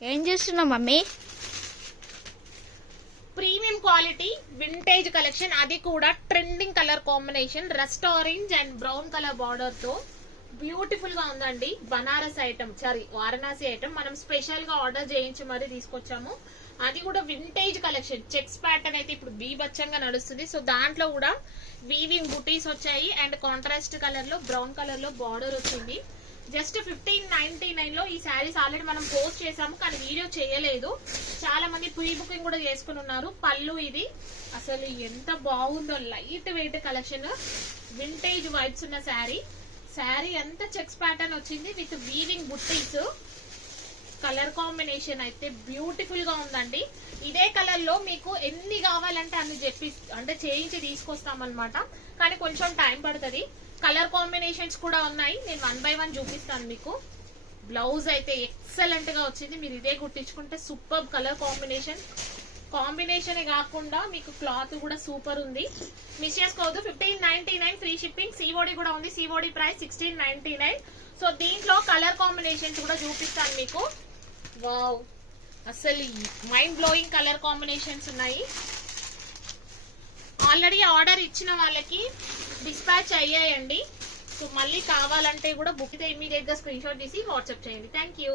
ఏం చేస్తున్నావు mummy? Premium quality vintage collection, అది కూడా trending colour combination, rust orange and brown colour border తో బ్యూటిఫుల్ గా ఉందండి. బనారస్ ఐటమ్, వారణాసి ఐటమ్ మనం స్పెషల్ గా ఆర్డర్ చేయించి మరీ తీసుకొచ్చాము. అది కూడా వింటేజ్ కలెక్షన్. చెక్స్ ప్యాటర్న్ అయితే ఇప్పుడు బీభత్సంగా నడుస్తుంది. సో దాంట్లో కూడా వీవింగ్ బుటీస్ వచ్చాయి అండ్ కాంట్రాస్ట్ కలర్ లో బ్రౌన్ కలర్ లో బార్డర్ వచ్చింది. జస్ట్ 1599 లో ఈ శారీస్ ఆల్రెడీ మనం పోస్ట్ చేసాము, కానీ వీడియో చేయలేదు. చాలా మంది ప్రీ బుకింగ్ కూడా చేసుకుని ఉన్నారు. పళ్ళు ఇది అసలు ఎంత బాగుందో, light weight collection, vintage vibes ఉన్న శారీ. శారీ అంతా చెక్స్ ప్యాటర్న్ వచ్చింది with weaving buttis. Colour combination అయితే బ్యూటిఫుల్ గా ఉందండి. ఇదే కలర్ లో మీకు ఎన్ని కావాలంటే అన్ని చేయించి తీసుకొస్తామన్నమాట, కానీ కొంచెం టైం పడుతుంది. కలర్ కాంబినేషన్స్ కూడా ఉన్నాయి, నేను 1 by 1 చూపిస్తాను మీకు. బ్లౌజ్ అయితే ఎక్సలెంట్ గా వచ్చింది. మీరు ఇదే కుట్టించుకుంటే సూపర్ కలర్ కాంబినేషన్ కాకుండా మీకు క్లాత్ కూడా సూపర్ ఉంది. మిస్ చేసుకోవద్దు. 1599 ఫ్రీ షిప్పింగ్. సిఓడి కూడా ఉంది. COD price 1699. సో దీంట్లో కలర్ కాంబినేషన్స్ కూడా చూపిస్తాను మీకు. వావ్, అసలు మైండ్ బ్లోయింగ్ కలర్ కాంబినేషన్స్ ఉన్నాయి. ఆల్రెడీ ఆర్డర్ ఇచ్చిన వాళ్ళకి డిస్పాచ్ అయ్యాయండి. సో మళ్ళీ కావాలంటే కూడా బుక్ అయితే ఇమీడియట్ గా స్క్రీన్ షాట్ తీసి వాట్సాప్ చేయండి. Thank you.